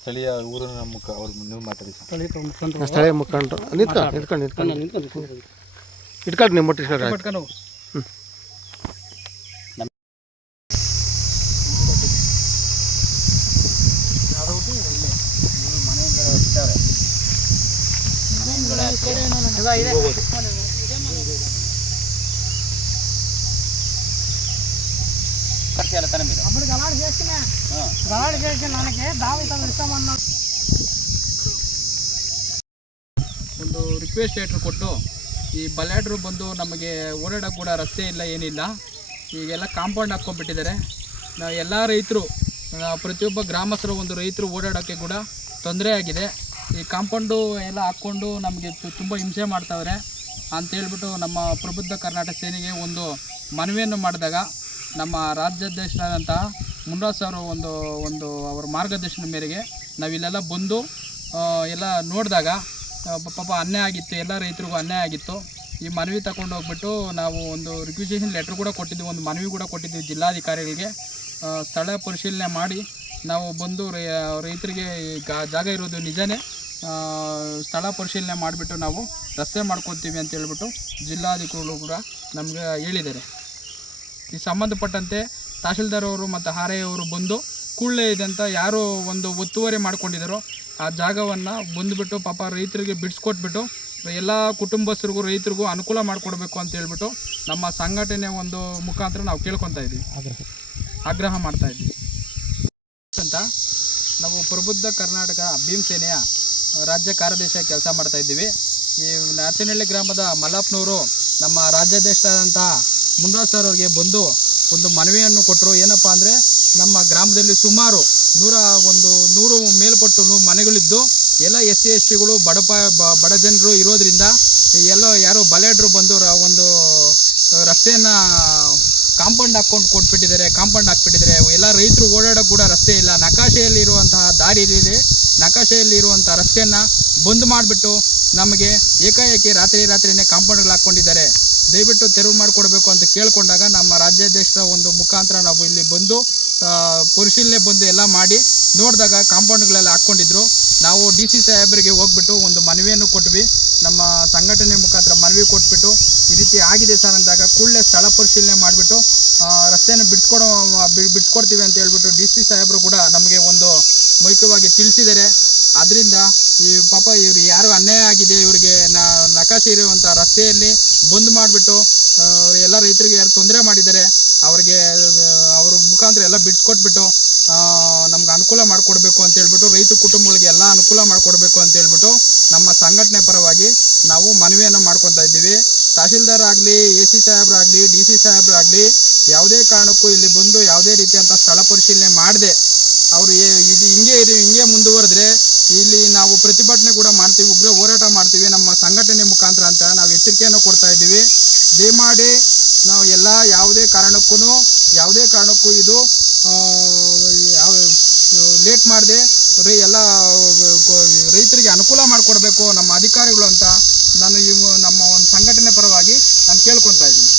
ಸ್ಥಳೀಯ ಊರಿನ ಅವ್ರ ನೀವು ಮಾತಾಡಿ ಸ್ಥಳೀಯ ಮುಖಂಡರು ನಿಂತ್ಕೊಂಡು ಇಟ್ಕೊಂಡು ನೀವು ಮುಟ್ಟಿಸ್ಕೊಂಡು ಒಂದು ರಿಕ್ವೆಸ್ಟ್ ಲೆಟರ್ ಕೊಟ್ಟು ಈ ಬಲ್ಲಾಡ್ರು ಬಂದು ನಮಗೆ ಓಡಾಡೋಕೆ ಕೂಡ ರಸ್ತೆ ಇಲ್ಲ ಏನಿಲ್ಲ, ಈಗೆಲ್ಲ ಕಾಂಪೌಂಡ್ ಹಾಕ್ಕೊಂಡ್ಬಿಟ್ಟಿದ್ದಾರೆ. ನಾವು ಎಲ್ಲ ರೈತರು ಪ್ರತಿಯೊಬ್ಬ ಗ್ರಾಮಸ್ಥರು ಒಂದು ರೈತರು ಓಡಾಡೋಕ್ಕೆ ಕೂಡ ತೊಂದರೆ ಆಗಿದೆ. ಈ ಕಾಂಪೌಂಡು ಎಲ್ಲ ಹಾಕ್ಕೊಂಡು ನಮಗೆ ತುಂಬ ಹಿಂಸೆ ಮಾಡ್ತಾವ್ರೆ ಅಂತೇಳ್ಬಿಟ್ಟು ನಮ್ಮ ಪ್ರಬುದ್ಧ ಕರ್ನಾಟಕ ಸೇನೆಗೆ ಒಂದು ಮನವಿಯನ್ನು ಮಾಡಿದಾಗ ನಮ್ಮ ರಾಜ್ಯಾಧ್ಯಕ್ಷರಾದಂತಹ ಮುನ್ರಾಜ್ ಅವರು ಒಂದು ಅವರ ಮಾರ್ಗದರ್ಶನ ಮೇರೆಗೆ ನಾವಿಲ್ಲೆಲ್ಲ ಬಂದು ಎಲ್ಲ ನೋಡಿದಾಗ ಪಾಪ ಅನ್ಯಾಯ ಆಗಿತ್ತು, ಎಲ್ಲ ರೈತರಿಗೂ ಅನ್ಯಾಯ ಆಗಿತ್ತು. ಈ ಮನವಿ ತಗೊಂಡು ಹೋಗ್ಬಿಟ್ಟು ನಾವು ಒಂದು ರಿಕ್ವೆಷನ್ ಲೆಟ್ರ್ ಕೂಡ ಕೊಟ್ಟಿದ್ವಿ, ಒಂದು ಮನವಿ ಕೂಡ ಕೊಟ್ಟಿದ್ವಿ ಜಿಲ್ಲಾಧಿಕಾರಿಗಳಿಗೆ. ಸ್ಥಳ ಪರಿಶೀಲನೆ ಮಾಡಿ ನಾವು ಬಂದು ರೈತರಿಗೆ ಜಾಗ ಇರೋದು ನಿಜನೇ, ಸ್ಥಳ ಪರಿಶೀಲನೆ ಮಾಡಿಬಿಟ್ಟು ನಾವು ರಸ್ತೆ ಮಾಡ್ಕೊತೀವಿ ಅಂತ ಹೇಳ್ಬಿಟ್ಟು ಜಿಲ್ಲಾಧಿಕಾರಿಗಳು ಕೂಡ ನಮಗೆ ಹೇಳಿದ್ದಾರೆ. ಈ ಸಂಬಂಧಪಟ್ಟಂತೆ ತಹಶೀಲ್ದಾರ್ ಅವರು ಮತ್ತು ಆರ್ ಐ ಅವರು ಬಂದು ಕೂಡಲೇ ಇದಂತ ಯಾರು ಒಂದು ಒತ್ತುವರಿ ಮಾಡ್ಕೊಂಡಿದ್ದಾರೋ ಆ ಜಾಗವನ್ನು ಬಂದುಬಿಟ್ಟು ಪಾಪ ರೈತರಿಗೆ ಬಿಡಿಸ್ಕೊಟ್ಬಿಟ್ಟು ಎಲ್ಲ ಕುಟುಂಬಸ್ಥರಿಗೂ ರೈತರಿಗೂ ಅನುಕೂಲ ಮಾಡಿಕೊಡ್ಬೇಕು ಅಂತ ಹೇಳ್ಬಿಟ್ಟು ನಮ್ಮ ಸಂಘಟನೆ ಒಂದು ಮುಖಾಂತರ ನಾವು ಕೇಳ್ಕೊತಾ ಇದ್ದೀವಿ, ಆಗ್ರಹ ಮಾಡ್ತಾ ಇದ್ದೀವಿ ಅಂತ. ನಾವು ಪ್ರಬುದ್ಧ ಕರ್ನಾಟಕ ಭೀಮಸೇನೆಯ ರಾಜ್ಯ ಕಾರ್ಯದರ್ಶಿಯಾಗಿ ಕೆಲಸ ಮಾಡ್ತಾ ಇದ್ದೀವಿ. ಈ ನರಸಿನಹಳ್ಳಿ ಗ್ರಾಮದ ಮಲ್ಲಪ್ಪನವರು ನಮ್ಮ ರಾಜ್ಯಾಧ್ಯಕ್ಷರಾದಂತಹ ಮುನ್ರಾಜ್ ಸರ್ ಅವರಿಗೆ ಬಂದು ಒಂದು ಮನವಿಯನ್ನು ಕೊಟ್ಟರು. ಏನಪ್ಪ ಅಂದರೆ ನಮ್ಮ ಗ್ರಾಮದಲ್ಲಿ ಸುಮಾರು 100 ಮೇಲ್ಪಟ್ಟು ಮನೆಗಳಿದ್ದು ಎಲ್ಲ SC STಗಳು ಬಡ ಜನರು ಇರೋದ್ರಿಂದ ಯಾರೋ ಬಲ್ಲಾಡ್ರು ಬಂದು ಒಂದು ರಸ್ತೆಯನ್ನು ಕಾಂಪೌಂಡ್ ಹಾಕ್ಬಿಟ್ಟಿದ್ದಾರೆ. ಎಲ್ಲ ರೈತರು ಓಡಾಡೋಕೆ ಕೂಡ ರಸ್ತೆ ಇಲ್ಲ. ನಕಾಶೆಯಲ್ಲಿರುವಂತಹ ದಾರಿಯಲ್ಲಿ ನಕಾಶೆಯಲ್ಲಿರುವಂಥ ರಸ್ತೆಯನ್ನು ಬಂದ್ ಮಾಡಿಬಿಟ್ಟು ನಮಗೆ ಏಕಾಏಕಿ ರಾತ್ರಿನೇ ಕಾಂಪೌಂಡ್ಗಳು ಹಾಕ್ಕೊಂಡಿದ್ದಾರೆ. ದಯವಿಟ್ಟು ತೆರವು ಮಾಡಿಕೊಡ್ಬೇಕು ಅಂತ ಕೇಳ್ಕೊಂಡಾಗ ನಮ್ಮ ರಾಜ್ಯಾಧ್ಯಕ್ಷರ ಒಂದು ಮುಖಾಂತರ ನಾವು ಇಲ್ಲಿ ಬಂದು ಪರಿಶೀಲನೆ ಬಂದು ಎಲ್ಲ ಮಾಡಿ ನೋಡಿದಾಗ ಕಾಂಪೌಂಡ್ಗಳೆಲ್ಲ ಹಾಕ್ಕೊಂಡಿದ್ರು. ನಾವು DC ಸಾಹೇಬರಿಗೆ ಹೋಗ್ಬಿಟ್ಟು ಒಂದು ಮನವಿಯನ್ನು ಕೊಟ್ವಿ. ನಮ್ಮ ಸಂಘಟನೆ ಮುಖಾಂತರ ಮನವಿ ಕೊಟ್ಬಿಟ್ಟು ಈ ರೀತಿ ಆಗಿದೆ ಸರ್ ಅಂದಾಗ ಕೂಡಲೇ ಸ್ಥಳ ಪರಿಶೀಲನೆ ಮಾಡಿಬಿಟ್ಟು ರಸ್ತೆಯನ್ನು ಬಿಡಿಸ್ಕೊಡ್ತೀವಿ ಅಂತ ಹೇಳ್ಬಿಟ್ಟು DC ಸಾಹೇಬರು ಕೂಡ ನಮಗೆ ಒಂದು ಮೌಖಿಕವಾಗಿ ತಿಳಿಸಿದ್ದಾರೆ. ಆದ್ದರಿಂದ ಈ ಪಾಪ ಇವರು ಯಾರು ಅನ್ಯಾಯ ಆಗಿದೆ ಇವರಿಗೆ ನಕಾಶೆ ಇರುವಂಥ ರಸ್ತೆಯಲ್ಲಿ ಬಂದ್ ಮಾಡಿಬಿಟ್ಟು ಎಲ್ಲ ರೈತರಿಗೆ ಯಾರು ತೊಂದರೆ ಮಾಡಿದ್ದಾರೆ ಅವ್ರಿಗೆ ಅವ್ರ ಮುಖಾಂತರ ಎಲ್ಲ ಬಿಡಿಸ್ಕೊಟ್ಬಿಟ್ಟು ನಮ್ಗೆ ಅನುಕೂಲ ಮಾಡಿಕೊಡ್ಬೇಕು ಅಂತ ಹೇಳ್ಬಿಟ್ಟು ರೈತ ಕುಟುಂಬಗಳಿಗೆ ಎಲ್ಲ ಅನುಕೂಲ ಮಾಡಿಕೊಡ್ಬೇಕು ಅಂತ ಹೇಳ್ಬಿಟ್ಟು ನಮ್ಮ ಸಂಘಟನೆ ಪರವಾಗಿ ನಾವು ಮನವಿಯನ್ನು ಮಾಡ್ಕೊತಾ ಇದ್ದೀವಿ. ತಹಶೀಲ್ದಾರ್ ಆಗಲಿ, AC ಸಾಹೇಬ್ರಾಗಲಿ, DC ಸಾಹೇಬ್ರಾಗಲಿ ಯಾವುದೇ ಕಾರಣಕ್ಕೂ ಇಲ್ಲಿ ಬಂದು ಯಾವುದೇ ರೀತಿಯಂಥ ಸ್ಥಳ ಪರಿಶೀಲನೆ ಮಾಡದೆ ಅವರು ಇದು ಹಿಂಗೆ ಮುಂದುವರೆದ್ರೆ ಇಲ್ಲಿ ನಾವು ಪ್ರತಿಭಟನೆ ಕೂಡ ಮಾಡ್ತೀವಿ, ಉಗ್ರ ಹೋರಾಟ ಮಾಡ್ತೀವಿ ನಮ್ಮ ಸಂಘಟನೆ ಮುಖಾಂತರ ಅಂತ ನಾವು ಎಚ್ಚರಿಕೆಯನ್ನು ಕೊಡ್ತಾ ಇದ್ದೀವಿ. ದಯಮಾಡಿ ನಾವು ಯಾವುದೇ ಕಾರಣಕ್ಕೂ ಇದು ಲೇಟ್ ಮಾಡದೆ ಎಲ್ಲ ರೈತರಿಗೆ ಅನುಕೂಲ ಮಾಡಿಕೊಡ್ಬೇಕು ನಮ್ಮ ಅಧಿಕಾರಿಗಳು ಅಂತ ನಾನು ನಮ್ಮ ಒಂದು ಸಂಘಟನೆ ಪರವಾಗಿ ನಾನು ಕೇಳ್ಕೊತಾ ಇದ್ದೀನಿ.